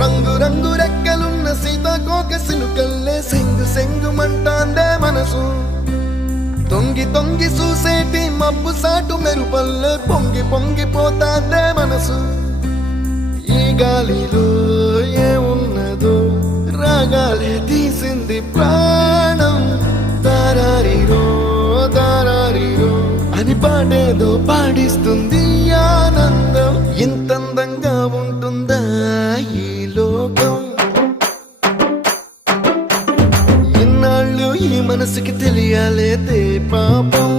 రంగు రంగు రెక్కలున్న సీతాకోక సిలుకల్లే సెంగు సెంగు మంటాందే మనసు తొంగి తొంగి చూసేటి మబ్బు సాటు మెరుపల్లే పొంగి పొంగిపోతాందే మనసు ఈ గాలిలో ఏమున్నదో రాగాలే తీసింది ప్రాణం దారారిరో దారారిరో అని పాడేదో పాడిస్తుంది ఆనందం ఇంతందంగా ఉంటుందా ఈ లోకం ఇన్నాళ్ళు ఈ మనసుకి తెలియాలేదే పాపం